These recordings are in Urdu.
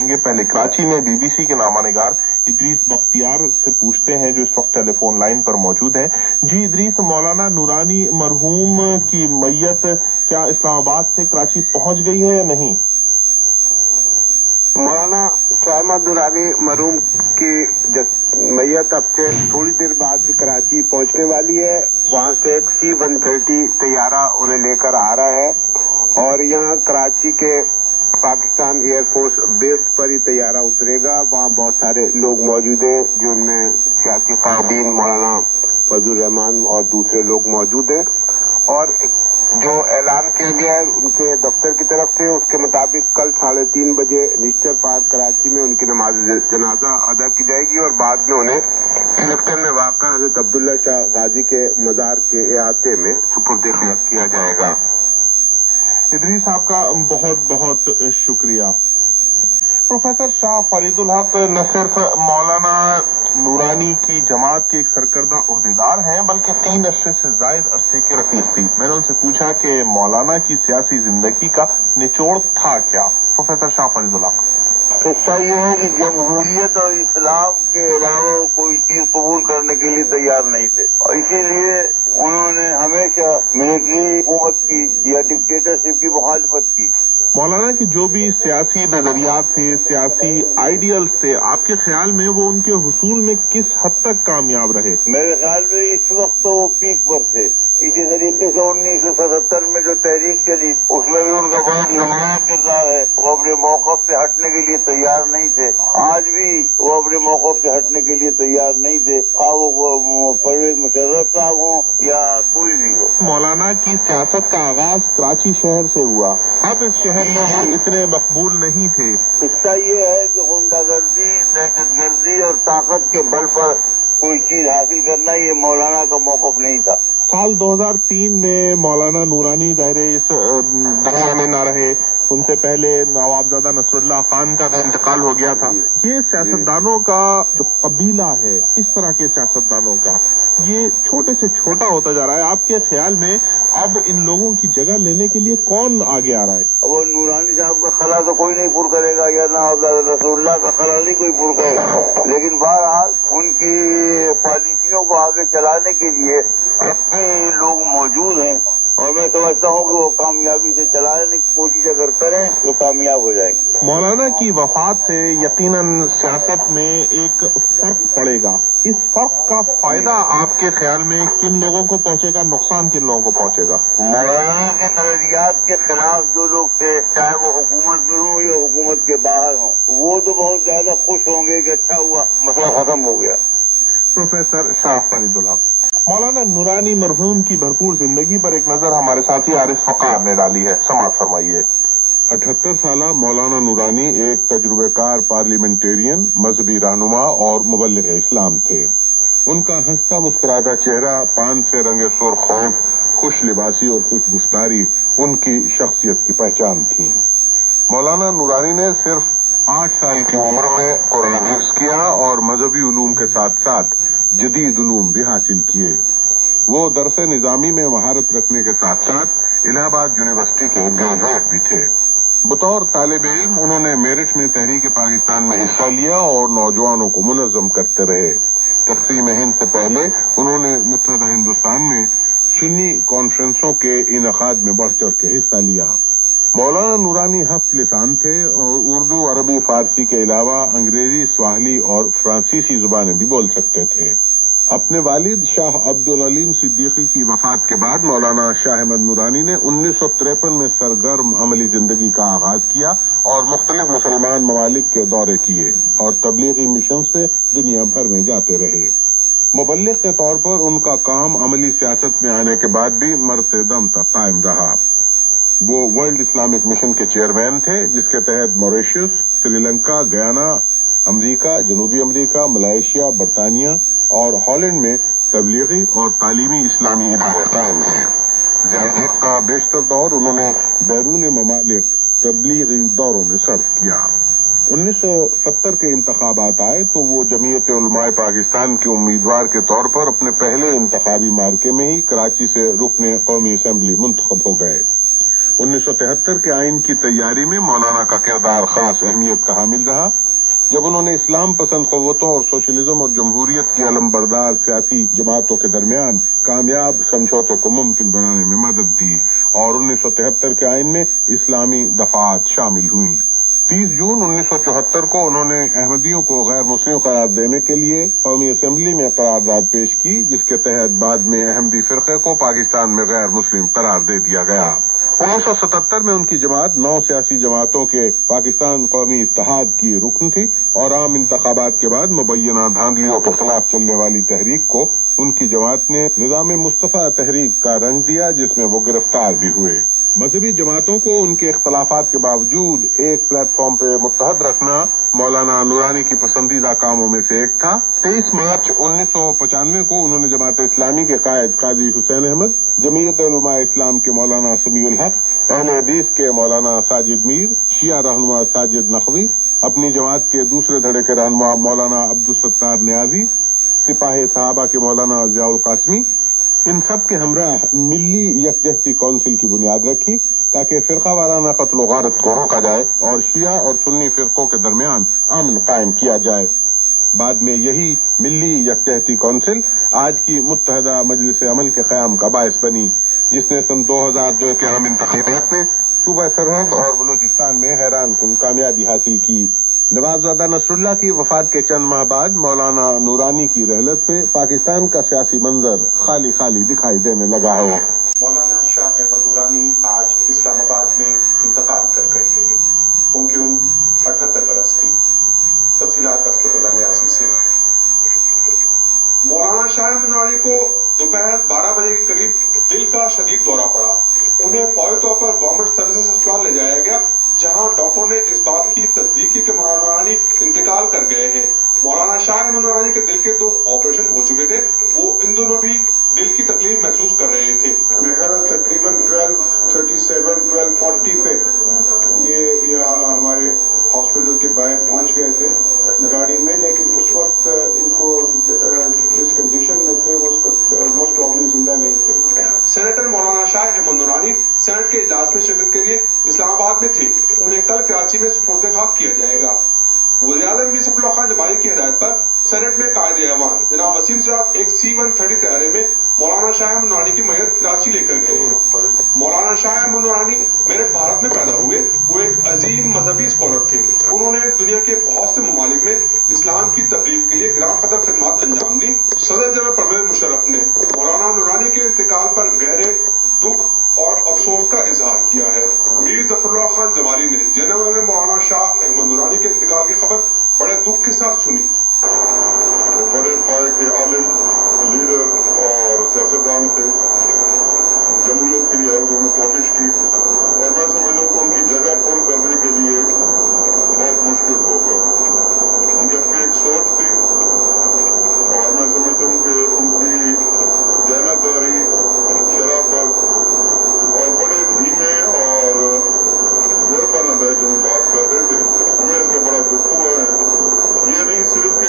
پہلے کراچی میں بی بی سی کے نامہ نگار ادریس بختیار سے پوچھتے ہیں جو اس وقت ٹیلی فون لائن پر موجود ہے۔ جی ادریس، مولانا نورانی مرحوم کی میت کیا اسلام آباد سے کراچی پہنچ گئی ہے یا نہیں؟ مولانا شاہ احمد نورانی مرحوم کی میت اب سے تھوڑی دیر بعد کراچی پہنچنے والی ہے۔ وہاں سے ایک C-130 طیارہ انہیں لے کر آ رہا ہے اور یہاں کراچی کے پاکستان ایئر فورس بیس پر ہی طیارہ اترے گا۔ وہاں بہت سارے لوگ موجود ہیں جن میں سیاسی قائدین، مولانا فضل الرحمان اور دوسرے لوگ موجود ہیں، اور جو اعلان کیا گیا ہے ان کے دفتر کی طرف سے اس کے مطابق کل 3:30 بجے نشتر پارک کراچی میں ان کی نماز جنازہ ادا کی جائے گی اور بعد میں انہیں ہلکٹن میں واقع حضرت عبداللہ شاہ غازی کے مزار کے احاطے میں سپرد خیرات کیا جائے گا۔ ادریس، آپ کا بہت بہت شکریہ۔ پروفیسر شاہ فرید الحق نہ صرف مولانا نورانی کی جماعت کے ایک سرکردہ عہدیدار ہیں بلکہ 3 عرصے سے زائد عرصے کے رفیق بھی۔ میں نے ان سے پوچھا کہ مولانا کی سیاسی زندگی کا نچوڑ تھا کیا؟ پروفیسر شاہ فرید الحق: قصہ یہ ہے کہ جمہوریت اور اسلام کے علاوہ کوئی چیز قبول کرنے کے لیے تیار نہیں تھے، اور اسی لیے انہوں نے ہمیشہ ملٹری حکومت کی یا ڈکٹیٹرشپ کی مخالفت کی۔ مولانا کی جو بھی سیاسی نظریات تھے، سیاسی آئیڈیلز تھے، آپ کے خیال میں وہ ان کے حصول میں کس حد تک کامیاب رہے؟ میرے خیال میں اس وقت تو وہ پیک پر تھے۔ اسی طریقے سے 1977 میں جو تحریک چلی اس میں بھی ان کا بہت نمایاں کردار ہے۔ وہ اپنے موقف سے ہٹنے کے لیے تیار نہیں تھے، آج بھی وہ اپنے موقف سے ہٹنے کے لیے تیار نہیں تھے، وہ پرویز مشرف صاحب ہوں یا کوئی بھی ہو۔ مولانا کی سیاست کا آغاز کراچی شہر سے ہوا، اب اس شہر میں وہ اتنے مقبول نہیں تھے۔ قصہ یہ ہے کہ غنڈہ گردی، دہشت گردی اور طاقت کے بل پر کوئی چیز حاصل کرنا یہ مولانا کا موقف نہیں تھا۔ سال 2003 میں مولانا نورانی ظاہر اس دنیا میں نہ رہے، ان سے پہلے نوابزادہ نصر اللہ خان کا انتقال ہو گیا تھا۔ یہ سیاستدانوں کا جو قبیلہ ہے، اس طرح کے سیاستدانوں کا یہ چھوٹے سے چھوٹا ہوتا جا رہا ہے۔ آپ کے خیال میں اب ان لوگوں کی جگہ لینے کے لیے کون آگے آ رہا ہے؟ وہ نورانی صاحب کا خلا تو کوئی نہیں پور کرے گا، یا نوابزادہ رسول اللہ کا خلا نہیں کوئی پور کرے گا، لیکن بہرحال ان کی پالیسیوں کو آگے چلانے کے لیے اپنے لوگ موجود ہیں، اور میں سمجھتا ہوں کہ وہ کامیابی سے چلانے کی کوشش اگر کریں تو کامیاب ہو جائیں گے۔ مولانا کی وفات سے یقیناً سیاست میں ایک فرق پڑے گا۔ اس فرق کا فائدہ آپ کے خیال میں کن لوگوں کو پہنچے گا، نقصان کن لوگوں کو پہنچے گا؟ مولانا کے نظریات کے خلاف جو لوگ تھے، چاہے وہ حکومت میں ہوں یا حکومت کے باہر ہوں، وہ تو بہت زیادہ خوش ہوں گے کہ اچھا ہوا، مسئلہ ختم ہو گیا۔ پروفیسر شاہ فرید الحق: مولانا نورانی مرحوم کی بھرپور زندگی پر ایک نظر ہمارے ساتھی عارف فقار نے ڈالی ہے، سماعت فرمائیے۔ 78 سالہ مولانا نورانی ایک تجربہ کار پارلیمنٹیرین، مذہبی رہنما اور مبلغ اسلام تھے۔ ان کا ہنستا مسکراتا چہرہ، پان سے رنگے سرخ ہونٹ، خوش لباسی اور خوش گفتاری ان کی شخصیت کی پہچان تھی۔ مولانا نورانی نے صرف 8 سال کی عمر میں قرآن حفظ کیا اور مذہبی علوم کے ساتھ ساتھ جدید علوم بھی حاصل کیے۔ وہ درس نظامی میں مہارت رکھنے کے ساتھ ساتھ الہ آباد یونیورسٹی کے گریجویٹ بھی تھے۔ بطور طالب علم انہوں نے میرٹھ میں تحریک پاکستان میں حصہ لیا اور نوجوانوں کو منظم کرتے رہے۔ تقسیم ہند سے پہلے انہوں نے متحدہ ہندوستان میں سنی کانفرنسوں کے انعقاد میں بڑھ چڑھ کے حصہ لیا۔ مولانا نورانی 7 لسان تھے اور اردو، عربی، فارسی کے علاوہ انگریزی، سواحلی اور فرانسیسی زبانیں بھی بول سکتے تھے۔ اپنے والد شاہ عبدالعلیم صدیقی کی وفات کے بعد مولانا شاہ احمد نورانی نے 1953 میں سرگرم عملی زندگی کا آغاز کیا اور مختلف مسلمان ممالک کے دورے کیے اور تبلیغی مشنز پہ دنیا بھر میں جاتے رہے۔ مبلغ کے طور پر ان کا کام عملی سیاست میں آنے کے بعد بھی مرتے دم تک قائم رہا۔ وہ ورلڈ اسلامک مشن کے چیئرمین تھے، جس کے تحت موریشیس، سری لنکا، گیانا، امریکہ، جنوبی امریکہ، ملائیشیا، برطانیہ اور ہالینڈ میں تبلیغی اور تعلیمی اسلامی ادارے قائم ہیں۔ زندگی کا بیشتر دور انہوں نے بیرون ممالک تبلیغی دوروں میں صرف کیا۔ 1970 کے انتخابات آئے تو وہ جمعیت علماء پاکستان کے امیدوار کے طور پر اپنے پہلے انتخابی مارکے میں ہی کراچی سے رکن قومی اسمبلی منتخب ہو گئے۔ 1973 کے آئین کی تیاری میں مولانا کا کردار خاص اہمیت کا حامل رہا، جب انہوں نے اسلام پسند قوتوں اور سوشلزم اور جمہوریت کی علم بردار سیاسی جماعتوں کے درمیان کامیاب سمجھوتوں کو ممکن بنانے میں مدد دی، اور 1973 کے آئین میں اسلامی دفعات شامل ہوئیں۔ 30 جون 1974 کو انہوں نے احمدیوں کو غیر مسلم قرار دینے کے لیے قومی اسمبلی میں قرارداد پیش کی، جس کے تحت بعد میں احمدی فرقے کو پاکستان میں غیر مسلم قرار دے دیا گیا۔ 1977 میں ان کی جماعت 9 سیاسی جماعتوں کے پاکستان قومی اتحاد کی رکن تھی، اور عام انتخابات کے بعد مبینہ دھاندلیوں کے خلاف چلنے والی تحریک کو ان کی جماعت نے نظام مصطفیٰ تحریک کا رنگ دیا، جس میں وہ گرفتار بھی ہوئے۔ مذہبی جماعتوں کو ان کے اختلافات کے باوجود ایک پلیٹ فارم پہ متحد رکھنا مولانا نورانی کی پسندیدہ کاموں میں سے ایک تھا۔ 23 مارچ 1995 کو انہوں نے جماعت اسلامی کے قائد قاضی حسین احمد، جمعیت علماء اسلام کے مولانا سمیع الحق، اہل حدیث کے مولانا ساجد میر، شیعہ رہنما ساجد نقوی، اپنی جماعت کے دوسرے دھڑے کے رہنما مولانا عبدالستار نیازی، سپاہ صحابہ کے مولانا ضیاء القاسمی، ان سب کے ہمراہ ملی یکجہتی کونسل کی بنیاد رکھی تاکہ فرقہ وارانہ قتل و غارت کو روکا جائے اور شیعہ اور سنی فرقوں کے درمیان امن قائم کیا جائے۔ بعد میں یہی ملی یکجہتی کونسل آج کی متحدہ مجلس عمل کے قیام کا باعث بنی، جس نے سن 2002 کے عام انتخابات میں صوبہ سرحد اور بلوچستان میں حیران کن کامیابی حاصل کی۔ نواززادہ نصر اللہ کی وفات کے چند ماہ بعد مولانا نورانی کی رحلت سے پاکستان کا سیاسی منظر خالی خالی دکھائی دینے لگا ہے۔ مولانا شاہ احمد نورانی آج اسلام آباد میں انتقال کر گئے۔ ان کی عمر 78 برس تھی۔ تفصیلات اسپت اللہ نیازی سے۔ مولانا شاہ احمد نورانی کو دوپہر 12 بجے کے قریب دل کا شدید دورہ پڑا۔ انہیں فوری طور پر گورنمنٹ سروسز اسپتال لے جایا گیا، جہاں ڈاکٹروں نے اس بات کی تصدیق کی کہ مولانا نورانی انتقال کر گئے ہیں۔ مولانا شاہ احمد نورانی کے دل کے 2 آپریشن ہو چکے تھے، وہ ان دونوں بھی دل کی تکلیف محسوس کر رہے تھے۔ میرا خیال تقریباً 12:37 12:40 پہ یہ یہاں ہمارے ہاسپٹل کے باہر پہنچ گئے تھے گاڑی میں، لیکن اس وقت ان کو جس کنڈیشن میں تھے موسٹ پرابلی زندہ نہیں تھے۔ سینیٹر مولانا شاہ احمد نورانی سینٹ کے اجلاس میں شرکت کے لیے اسلام آباد میں تھے۔ انہیں کل کراچی میں سپرد خاک کیا جائے گا۔ وزیر اعظم یوسف اللہ خان جمالی کی ہدایت پر سینٹ میں قائد ایوان جناب وسیم سراج ایک C-130 طیارے میں مولانا شاہ احمد نورانی کی میت کراچی لے کر گئے ہیں۔ مولانا شاہ احمد نورانی میرٹھ بھارت میں پیدا ہوئے۔ وہ ایک عظیم مذہبی اسکالر تھے۔ انہوں نے دنیا کے بہت سے ممالک میں اسلام کی تبلیغ کے لیے گراں قدر خدمات انجام دی۔ صدر جنرل پرویز مشرف نے مولانا نورانی کے انتقال پر گہرے دکھ اور افسوس کا اظہار کیا ہے۔ میر ظفر اللہ خان جمالی نے جنرل نے مولانا شاہ احمد نورانی کے انتقال کی خبر بڑے دکھ کے ساتھ سنی۔ وہ بڑے پائے کے عالم، لیڈر اور سیاستدان تھے۔ جمہوریت کے لیے انہوں نے کوشش کی، اور میں سمجھوں کہ ان کی جگہ پر کرنے کے لیے بہت مشکل ہوگا۔ ان کی اپنی ایک سوچ تھی، اور میں سمجھتا ہوں کہ ان کی دیانتداری، شرافت اور بڑے دھیمے اور گڑپن انداز میں بات کرتے تھے۔ ہمیں اس کا بڑا دکھ ہوا ہے۔ یہ نہیں صرف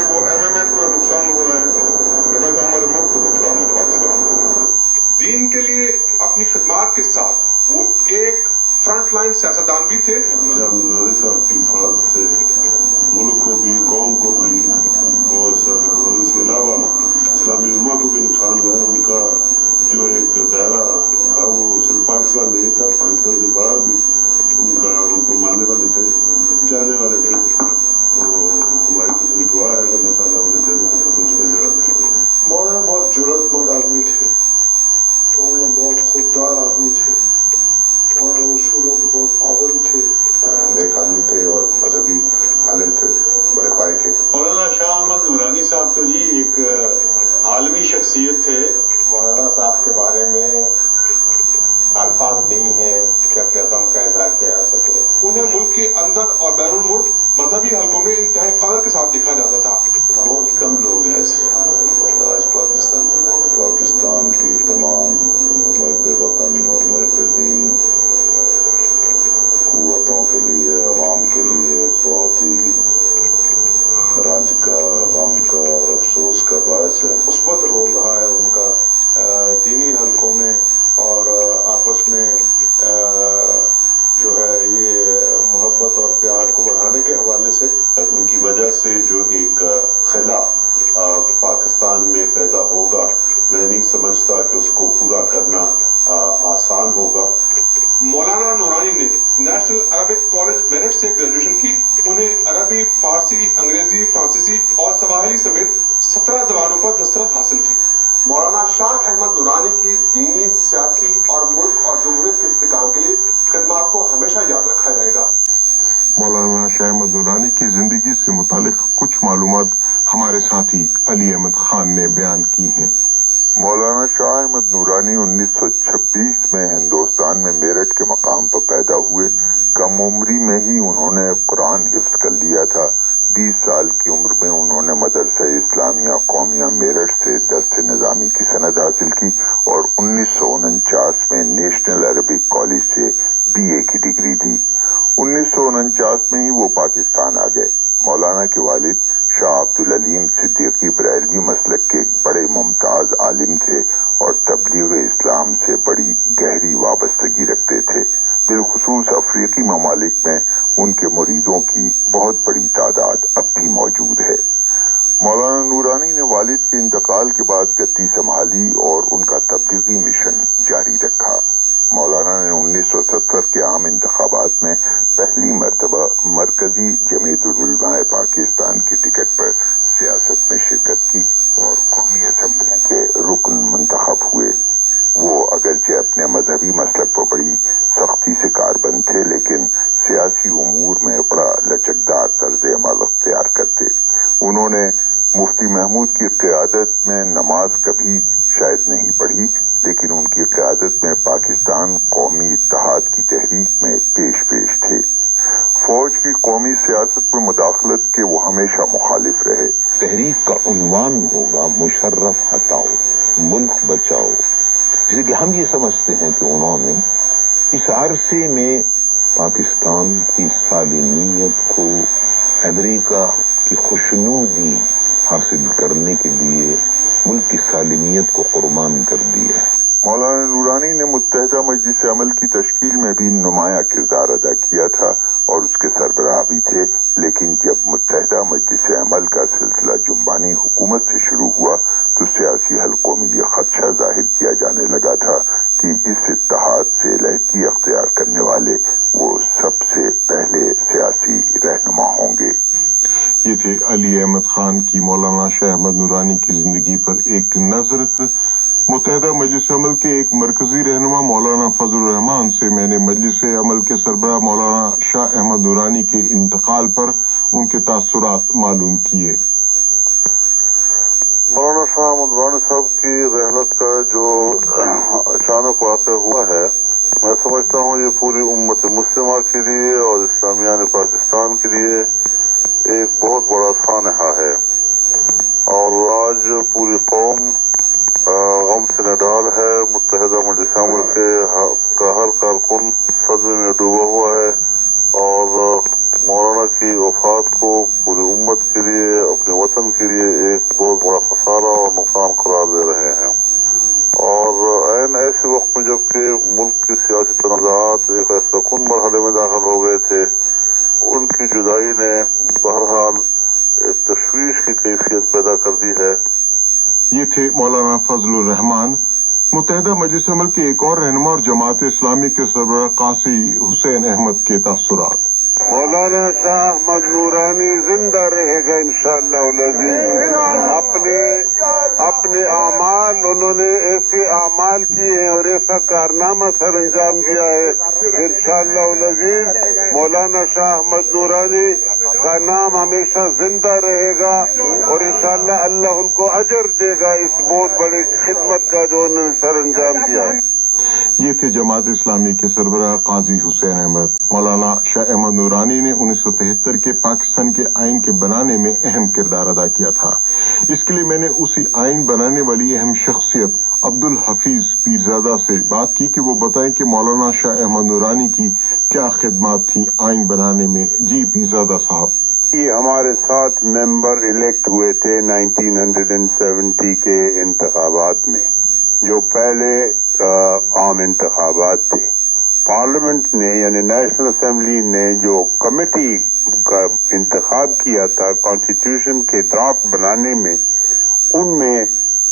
سے جو ایک خلا پاکستان میں پیدا ہوگا، میں نہیں سمجھتا کہ اس کو پورا کرنا آسان ہوگا۔ مولانا نورانی نے نیشنل عربک کالج میرٹھ سے گریجویشن کی۔ انہیں عربی، فارسی، انگریزی، فرانسیسی اور سواحلی سمیت 17 زبانوں پر دسترس حاصل تھی۔ مولانا شاہ احمد نورانی کی دینی، سیاسی اور ملک اور جمہوریت کے استحکام کے لیے خدمات کو ہمیشہ یاد رکھا جائے گا۔ مولانا شاہ احمد نورانی کی زندگی سے متعلق کچھ معلومات ہمارے ساتھی علی احمد خان نے بیان کی ہیں۔ مولانا شاہ احمد نورانی 1926 میں ہندوستان میں میرٹھ کے مقام پر پیدا ہوئے۔ کم عمری میں ہی انہوں نے قرآن حفظ کر لیا تھا۔ 20 سال کی عمر میں انہوں نے مدرسہ اسلامیہ قومیہ میرٹھ سے درس نظامی کی سند حاصل کی اور 1949 میں نیشنل عربک کالج سے BA کی ڈگری لی۔ 1949 میں ہی وہ پاکستان آ گئے۔ مولانا کے والد شاہ عبدالعلیم صدیقی بریلوی مسلک کے ایک بڑے ممتاز عالم تھے اور تبلیغ اسلام سے بڑی گہری وابستگی رکھتے تھے۔ بالخصوص افریقی ممالک میں ان کے مریدوں کی بہت بڑی تعداد اب بھی موجود ہے۔ مولانا نورانی نے والد کے انتقال کے بعد گدی سنبھالی اور ان کا تبلیغی مشن جاری رکھا۔ مولانا نے 1970 کے عام انتخابات میں پہلی مرتبہ مرکزی جمعیت العلماء پاکستان کی ٹکٹ پر سیاست میں شرکت کی اور قومی اسمبلی کے رکن منتخب ہوئے۔ وہ اگرچہ اپنے مذہبی مسلک پر بڑی سختی سے کاربند تھے، لیکن سیاسی امور میں بڑا لچکدار طرز عمل اختیار کرتے۔ انہوں نے مفتی محمود کی قیادت میں نماز کبھی شاید نہیں پڑھی، لیکن ان کی قیادت میں پاکستان قومی اتحاد کی تحریک میں پیش تھے۔ فوج کی قومی سیاست میں مداخلت کے وہ ہمیشہ مخالف رہے۔ تحریک کا عنوان ہوگا مشرف ہٹاؤ، ملک بچاؤ، جیسے کہ ہم یہ سمجھتے ہیں کہ انہوں نے اس عرصے میں پاکستان کی سالمیت کو امریکہ کی خوشنودی حاصل کرنے کے لیے ملک کی سالمیت کو قربان کر دیا ہے۔ مولانا نورانی نے متحدہ مجلس عمل کی تشکیل میں بھی نمایاں کردار ادا کیا تھا اور اس کے سربراہ بھی تھے، لیکن جب متحدہ مجلس عمل کا سلسلہ جنبانی حکومت سے شروع ہوا تو سیاسی حلقوں میں یہ خدشہ ظاہر کیا جانے لگا تھا کہ اس اتحاد سے علیحدگی اختیار کرنے والے وہ سب سے پہلے سیاسی رہنما ہوں گے۔ یہ تھے علی احمد خان کی مولانا شاہ احمد نورانی کی زندگی پر ایک نظر۔ متحدہ مجلس عمل کے ایک مرکزی رہنما مولانا فضل الرحمان سے میں نے مجلس عمل کے سربراہ مولانا شاہ احمد نورانی کے انتقال پر ان کے تاثرات معلوم کیے۔ مولانا شاہ احمد نورانی صاحب کی رحلت کا جو اچانک واقع ہوا ہے، میں سمجھتا ہوں یہ پوری امت مسلمہ کے لیے اور اسلامیان پاکستان کے لیے ایک بہت بڑا سانحہ ہے، اور آج پوری قوم غم سے نڈال ہے۔ متحدہ مجلس عمل کا ہر کارکن صدمے میں ڈوبا ہوا ہے اور مولانا کی وفات کو پوری امت کے لیے، اپنے وطن کے لیے ایک بہت بڑا خسارہ اور نقصان قرار دے رہے ہیں۔ اور عین ایسے وقت میں جبکہ ملک کی سیاسی تنازعات ایک ایسا کن مرحلے میں داخل ہو گئے تھے، ان کی جدائی نے بہرحال ایک تشویش کی کیفیت پیدا کر دی ہے۔ یہ تھے مولانا فضل الرحمان۔ متحدہ مجلس عمل کے ایک اور رہنما اور جماعت اسلامی کے سربراہ قاضی حسین احمد کے تاثرات۔ مولانا شاہ احمد نورانی زندہ رہے گا انشاءاللہ العزیز۔ اپنے اعمال انہوں نے ایسے اعمال کیے ہیں اور ایسا کارنامہ سر انجام دیا ہے، انشاءاللہ العزیز مولانا شاہ احمد نورانی کا نام ہمیشہ زندہ رہے گا اور انشاءاللہ اللہ ان کو اجر دے گا اس بہت بڑی خدمت کا جو انہوں نے سر انجام دیا ہے۔ یہ تھے جماعت اسلامی کے سربراہ قاضی حسین احمد۔ مولانا شاہ احمد نورانی نے 1973 کے پاکستان کے آئین کے بنانے میں اہم کردار ادا کیا تھا۔ اس کے لیے میں نے اسی آئین بنانے والی اہم شخصیت عبدالحفیظ پیرزادہ سے بات کی کہ وہ بتائیں کہ مولانا شاہ احمد نورانی کی کیا خدمات تھیں آئین بنانے میں۔ جی پیرزادہ صاحب۔ یہ ہمارے ساتھ ممبر الیکٹ ہوئے تھے 1970 کے انتخابات میں، جو پہلے عام انتخابات تھے۔ پارلیمنٹ نے یعنی نیشنل اسمبلی نے جو کمیٹی کا انتخاب کیا تھا کانسٹیٹیوشن کے ڈرافٹ بنانے میں، ان میں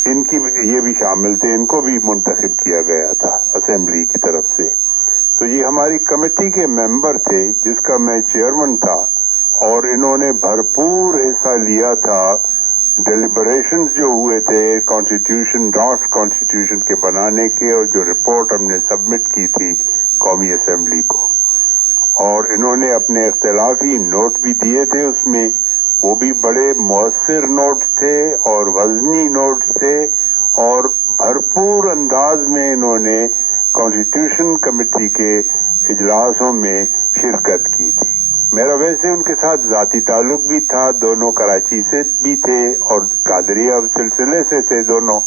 ان کی یہ بھی شامل تھے، ان کو بھی منتخب کیا گیا تھا اسمبلی کی طرف سے. تو یہ ہماری کمیٹی کے ممبر تھے جس کا میں چیئرمین تھا، اور انہوں نے بھرپور حصہ لیا تھا ڈیلیبریشنز جو ہوئے تھے کانسٹیٹیوشن ڈرافٹ کانسٹیٹیوشن کے بنانے کے، اور جو رپورٹ ہم نے سبمٹ کی تھی قومی اسمبلی کو. اور انہوں نے اپنے اختلافی نوٹ بھی دیے تھے اس میں، وہ بھی بڑے مؤثر نوٹس تھے اور وزنی نوٹس تھے، اور بھرپور انداز میں انہوں نے کانسٹیٹیوشن کمیٹی کے اجلاسوں میں شرکت کی تھی. میرا ویسے ان کے ساتھ ذاتی تعلق بھی تھا، دونوں کراچی سے بھی تھے اور قادریہ سلسلے سے تھے دونوں،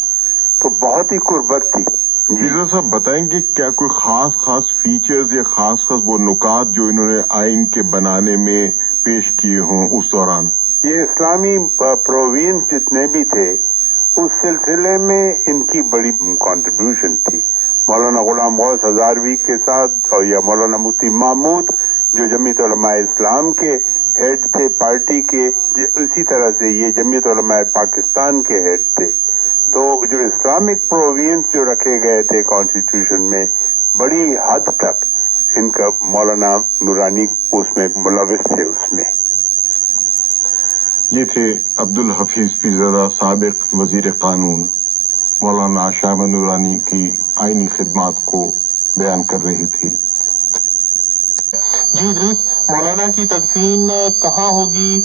تو بہت ہی قربت تھی. مرزا صاحب بتائیں گے کیا کوئی خاص فیچرز یا خاص وہ نکات جو انہوں نے آئین کے بنانے میں پیش کیے ہوں اس دوران؟ یہ اسلامی پرووینس جتنے بھی تھے اس سلسلے میں ان کی بڑی کنٹریبیوشن تھی. مولانا غلام غوث ہزاروی کے ساتھ، اور یا مولانا مفتی محمود جو جمعیت علماء اسلام کے ہیڈ تھے پارٹی کے، اسی طرح سے یہ جمعیت علماء پاکستان کے ہیڈ تھے. تو جو اسلامک پرووینس جو رکھے گئے تھے کانسٹیٹیوشن میں، بڑی حد تک ان کا مولانا نورانی اس میں ملوث تھے. اس میں یہ تھے عبدالحفیظ پیرزادہ سابق وزیر قانون، مولانا شاہ احمد نورانی کی آئینی خدمات کو بیان کر رہی تھی. جی ادریس، مولانا کی تدفین کہاں ہوگی؟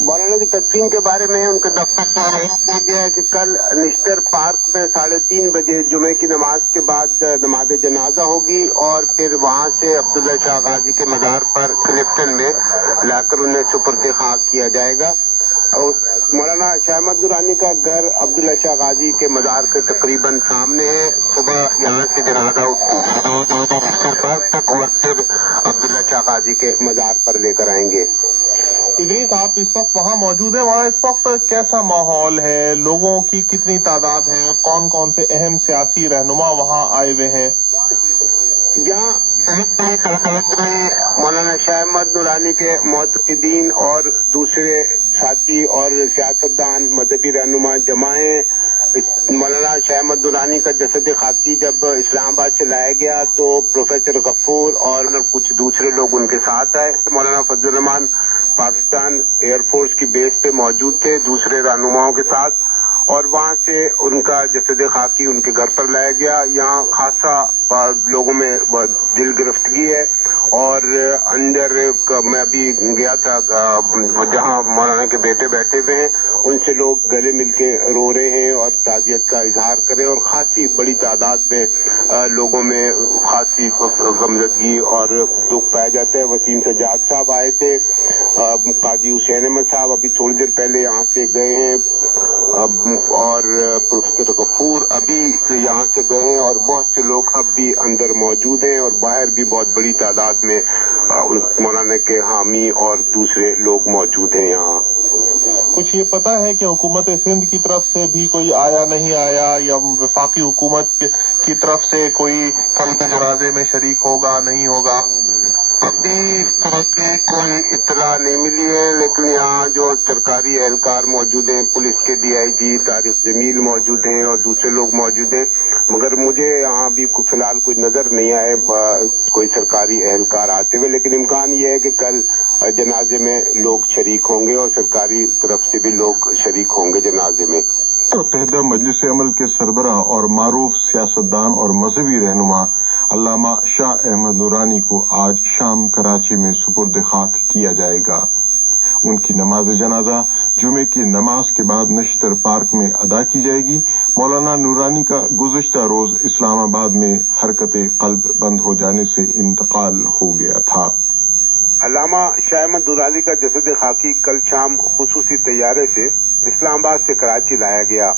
مولانا کی تدفین کے بارے میں ان کے دفتر سے اعلان کیا گیا ہے کہ کل نشتر پارک میں 3:30 بجے جمعے کی نماز کے بعد نماز جنازہ ہوگی، اور پھر وہاں سے عبداللہ شاہ غازی کے مزار پر کلفٹن میں لا کر انہیں سپرد خاک کیا جائے گا. اور مولانا شاہ احمد نورانی کا گھر عبداللہ شاہ غازی کے مزار کے تقریباً سامنے ہے. صبح یہاں سے جنازہ نشتر پارک تک اور پھر عبداللہ شاہ غازی کے مزار پر لے کر آئیں گے. ادریس، آپ اس وقت وہاں موجود ہیں، وہاں اس وقت کیسا ماحول ہے؟ لوگوں کی کتنی تعداد ہے؟ کون کون سے اہم سیاسی رہنما وہاں آئے ہوئے ہیں؟ جہاں سلطنت میں مولانا شاہ احمد نورانی کے معتقدین اور دوسرے ساتھی اور سیاستدان مذہبی رہنما جمع ہیں. مولانا شاہ احمد نورانی کا جسد خاکی جب اسلام آباد سے لایا گیا تو پروفیسر غفور اور کچھ دوسرے لوگ ان کے ساتھ آئے. مولانا فضل الرحمان پاکستان ایئر فورس کی بیس پہ موجود تھے دوسرے رہنماؤں کے ساتھ، اور وہاں سے ان کا جسد خاکی ان کے گھر پر لایا گیا. یہاں خاصا لوگوں میں دل گرفتگی ہے، اور اندر میں ابھی گیا تھا جہاں مولانا کے بیٹے بیٹھے ہوئے ہیں، ان سے لوگ گلے مل کے رو رہے ہیں اور تعزیت کا اظہار کریں، اور خاصی بڑی تعداد میں لوگوں میں خاصی غمزدگی اور دکھ پایا جاتا ہے. وسیم سجاد صاحب آئے تھے، قاضی حسین احمد صاحب ابھی تھوڑی دیر پہلے یہاں سے گئے ہیں، اور پروفیسر غفور ابھی یہاں سے گئے ہیں، اور بہت سے لوگ اب بھی اندر موجود ہیں، اور باہر بھی بہت بڑی تعداد میں مولانا کے حامی اور دوسرے لوگ موجود ہیں یہاں. کچھ یہ پتا ہے کہ حکومت سندھ کی طرف سے بھی کوئی آیا نہیں آیا، یا وفاقی حکومت کی طرف سے کوئی کل کے جنازے میں شریک ہوگا نہیں ہوگا؟ ابھی اس طرح کی کوئی اطلاع نہیں ملی ہے، لیکن یہاں جو سرکاری اہلکار موجود ہیں، پولیس کے DIG طارق جمیل موجود ہیں اور دوسرے لوگ موجود ہیں، مگر مجھے یہاں بھی فی الحال کوئی نظر نہیں آئے کوئی سرکاری اہلکار آتے ہوئے. لیکن امکان یہ ہے کہ کل جنازے میں لوگ شریک ہوں گے اور سرکاری طرف سے بھی لوگ شریک ہوں گے جنازے میں. متحدہ مجلس عمل کے سربراہ اور معروف سیاستدان اور مذہبی رہنما علامہ شاہ احمد نورانی کو آج شام کراچی میں سپرد خاک کیا جائے گا. ان کی نماز جنازہ جمعے کی نماز کے بعد نشتر پارک میں ادا کی جائے گی. مولانا نورانی کا گزشتہ روز اسلام آباد میں حرکت قلب بند ہو جانے سے انتقال ہو گیا تھا. علامہ شاہ احمد نورانی کا جسد خاکی کل شام خصوصی طیارے سے اسلام آباد سے کراچی لایا گیا.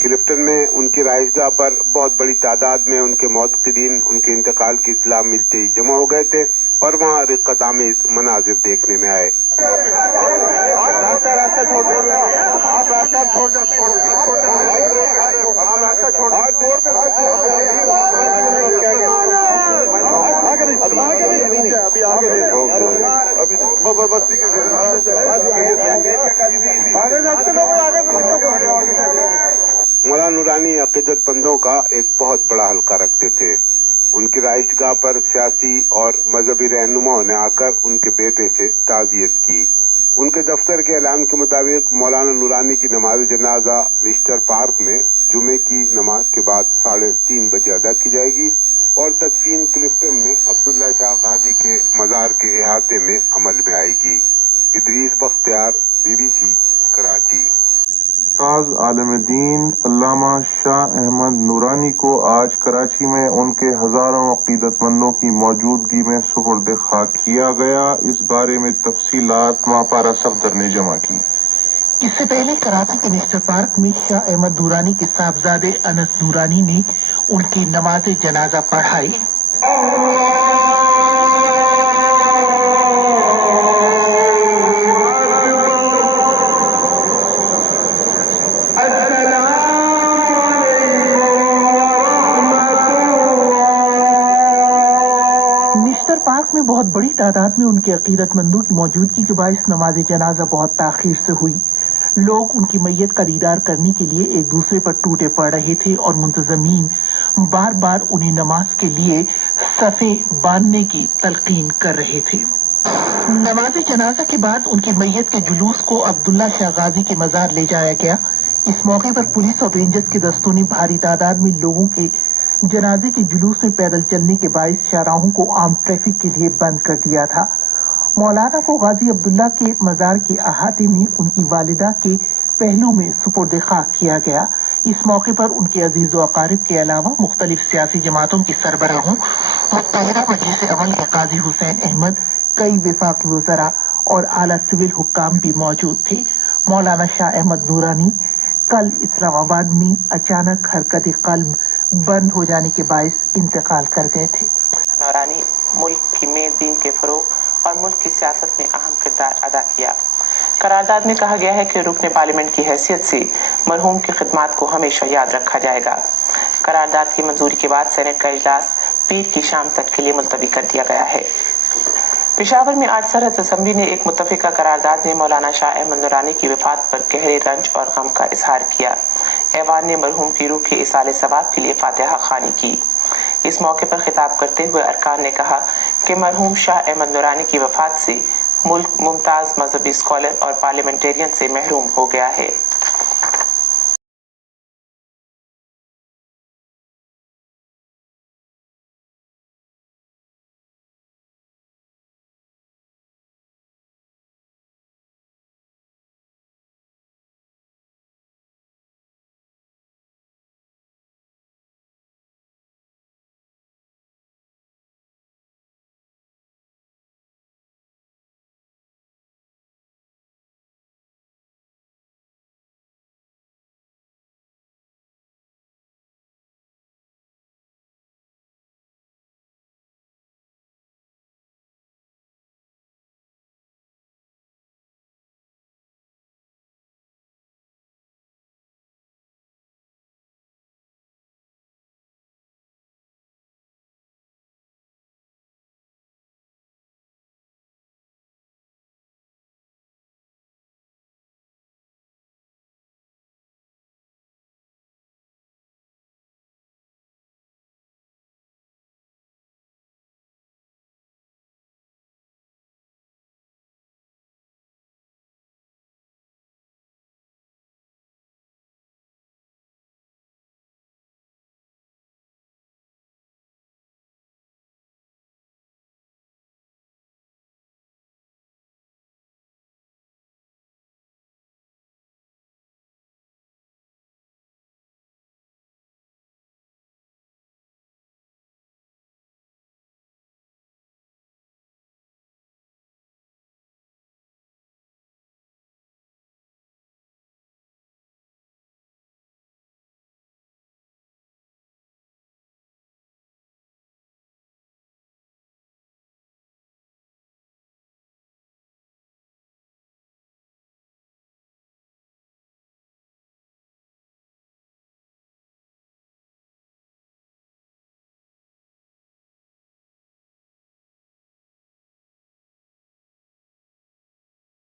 کلفٹن میں ان کی رہائش گاہ پر بہت بڑی تعداد میں ان کے معتقدین ان کے انتقال کی اطلاع ملتے ہی جمع ہو گئے تھے اور وہاں رقت آمیز مناظر دیکھنے میں آئے. مولانا نورانی عقیدت مندوں کا ایک بہت بڑا حلقہ رکھتے تھے. ان کی رہائش گاہ پر سیاسی اور مذہبی رہنماؤں نے آ کر ان کے بیٹے سے تعزیت کی. ان کے دفتر کے اعلان کے مطابق مولانا نورانی کی نماز جنازہ لسٹر پارک میں جمعے کی نماز کے بعد 3:30 بجے ادا کی جائے گی اور تدفین کلفٹن میں عبداللہ شاہ غازی کے مزار کے احاطے میں عمل میں آئے گی. ادریس بختیار، BBC کراچی. تاز عالم دین علامہ شاہ احمد نورانی کو آج کراچی میں ان کے ہزاروں عقیدت مندوں کی موجودگی میں سپرد خاک کیا گیا. اس بارے میں تفصیلات ماپارا صفدر نے جمع کی. اس سے پہلے کراچی کے لسٹر پارک میں شاہ احمد نورانی کے صاحبزادے انس نورانی نے ان کی نماز جنازہ پڑھائی. لسٹر پارک میں بہت بڑی تعداد میں ان کے عقیدت مندوں کی موجودگی کے باعث نماز جنازہ بہت تاخیر سے ہوئی. لوگ ان کی میت کا دیدار کرنے کے لیے ایک دوسرے پر ٹوٹے پڑ رہے تھے اور منتظمین بار بار انہیں نماز کے لیے صفیں باندھنے کی تلقین کر رہے تھے. نماز جنازہ کے بعد ان کی میت کے جلوس کو عبداللہ شاہ غازی کے مزار لے جایا گیا. اس موقع پر پولیس اور رینجرز کے دستوں نے بھاری تعداد میں لوگوں کے جنازے کے جلوس میں پیدل چلنے کے باعث شاہراہوں کو عام ٹریفک کے لیے بند کر دیا تھا. مولانا کو غازی عبداللہ کے مزار کے احاطے میں ان کی والدہ کے پہلو میں سپرد خاک کیا گیا. اس موقع پر ان کے عزیز و اقارب کے علاوہ مختلف سیاسی جماعتوں کی سربراہوں، متحدہ مجلس عمل کے قاضی حسین احمد، کئی وفاقی وزراء اور اعلیٰ سول حکام بھی موجود تھے. مولانا شاہ احمد نورانی کل اسلام آباد میں اچانک حرکت قلب بند ہو جانے کے باعث انتقال کر گئے تھے. نورانی ملک میں دین کے فروغ اور ملک کی سیاست میں اہم کردار ادا کیا. قرارداد میں کہا گیا ہے کہ رکن پارلیمنٹ کی حیثیت سے مرحوم کی خدمات کو ہمیشہ یاد رکھا جائے گا. قرارداد کی منظوری کے بعد سینٹ کا اجلاس پیر کی شام تک کے لیے ملتوی کر دیا گیا ہے. پشاور میں آج سرحد اسمبلی نے ایک متفقہ قرارداد میں مولانا شاہ احمد نورانی کی وفات پر گہرے رنج اور غم کا اظہار کیا. ایوان نے مرحوم کی روح کے ایصال ثواب کے لیے فاتحہ خوانی کی. اس موقع پر خطاب کرتے ہوئے ارکان نے کہا کہ مرحوم شاہ احمد نورانی کی وفات سے ملک ممتاز مذہبی اسکالر اور پارلیمنٹرین سے محروم ہو گیا ہے.